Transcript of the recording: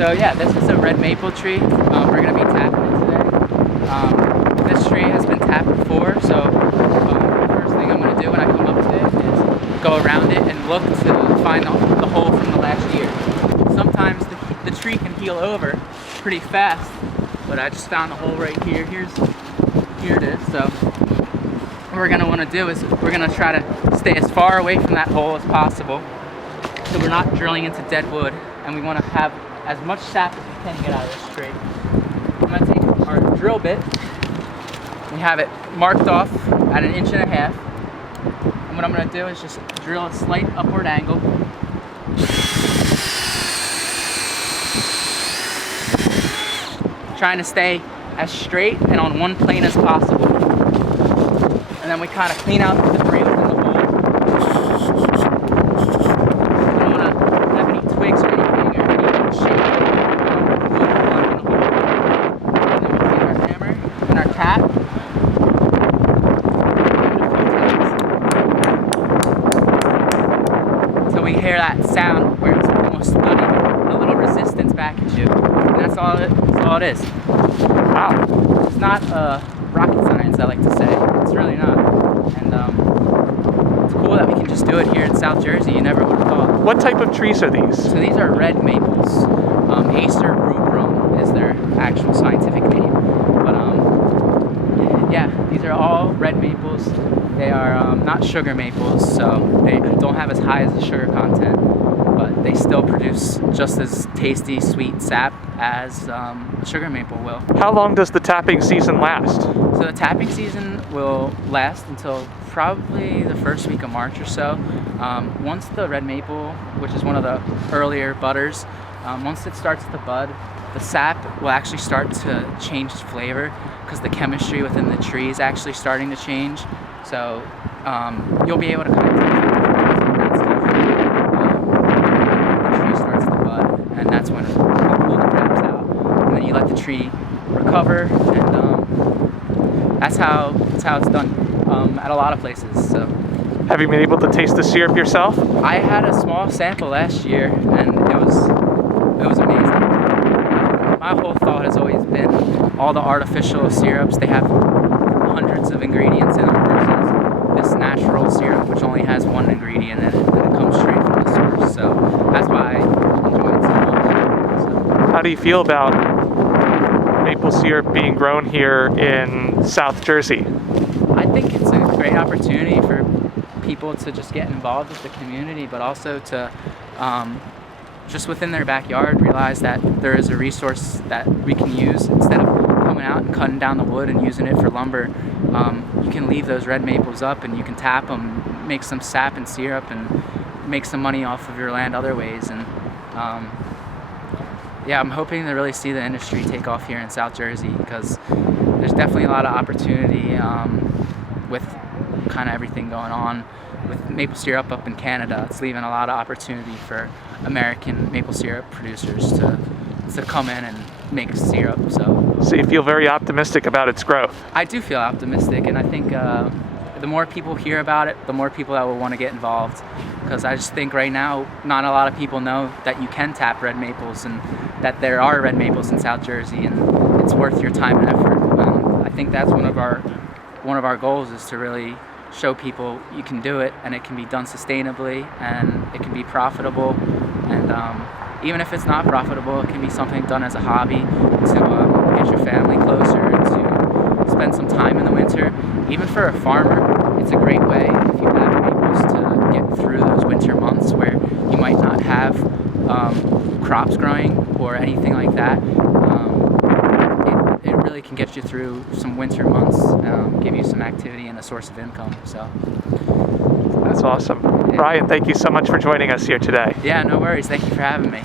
So yeah, this is a red maple tree. We're going to be tapping it today. This tree has been tapped before, so the first thing I'm going to do when I come up to it is go around it and look to find the hole from the last year. Sometimes the tree can heal over pretty fast, but I just found a hole right here. Here it is. So what we're going to want to do is we're going to try to stay as far away from that hole as possible, so we're not drilling into dead wood, and we want to have as much sap as we can get out of this tree. I'm going to take our drill bit. We have it marked off at 1.5 inches. And what I'm going to do is just drill a slight upward angle. Trying to stay as straight and on one plane as possible. And then we kind of clean out the debris within the hole. We don't want to have any twigs or anything or any shape blocking the hole. And then we'll take our hammer and our tap. So we hear that sound where it's almost thudding, a little resistance back at you. And that's all it is. Wow. It's not rocket science, I like to say. It's really not. And it's cool that we can just do it here in South Jersey. You never would have thought. What type of trees are these? So these are red maples. Acer rubrum is their actual scientific name. But yeah, these are all red maples. They are not sugar maples, so they don't have as high as the sugar content, but they still produce just as tasty, sweet sap as sugar maple will. How long does the tapping season last? So the tapping season will last until probably the first week of March or so. Once the red maple, which is one of the earlier budders, once it starts to bud, the sap will actually start to change flavor because the chemistry within the tree is actually starting to change. So you'll be able to kind of taste the tree starts to bud, and that's when you pull the taps out, and then you let the tree recover, and that's how it's done at a lot of places. So, have you been able to taste the syrup yourself? I had a small sample last year, and it was amazing. My whole thought has always been all the artificial syrups, they have hundreds of ingredients in them versus this natural syrup, which only has one ingredient in it, and it comes straight from the source. So that's why I enjoy it so much. So, how do you feel about maple syrup being grown here in South Jersey? I think it's a great opportunity for people to just get involved with the community, but also to just within their backyard realize that there is a resource that we can use. Instead of coming out and cutting down the wood and using it for lumber, you can leave those red maples up and you can tap them, make some sap and syrup, and make some money off of your land other ways. And yeah, I'm hoping to really see the industry take off here in South Jersey, because there's definitely a lot of opportunity with kind of everything going on with maple syrup up in Canada. It's leaving a lot of opportunity for American maple syrup producers to come in and make syrup. So you feel very optimistic about its growth? I do feel optimistic, and I think the more people hear about it, the more people that will want to get involved. Because I just think right now, not a lot of people know that you can tap red maples and that there are red maples in South Jersey, and it's worth your time and effort. I think that's one of our goals, is to really show people you can do it, and it can be done sustainably, and it can be profitable. And even if it's not profitable, it can be something done as a hobby to get your family closer, to spend some time in the winter. Even for a farmer, it's a great way, if you have maples, to get through those winter months where you might not have crops growing or anything like that. It really can get you through some winter months, give you some activity and a source of income. So that's awesome. Yeah. Ryan, thank you so much for joining us here today. Yeah, no worries. Thank you for having me.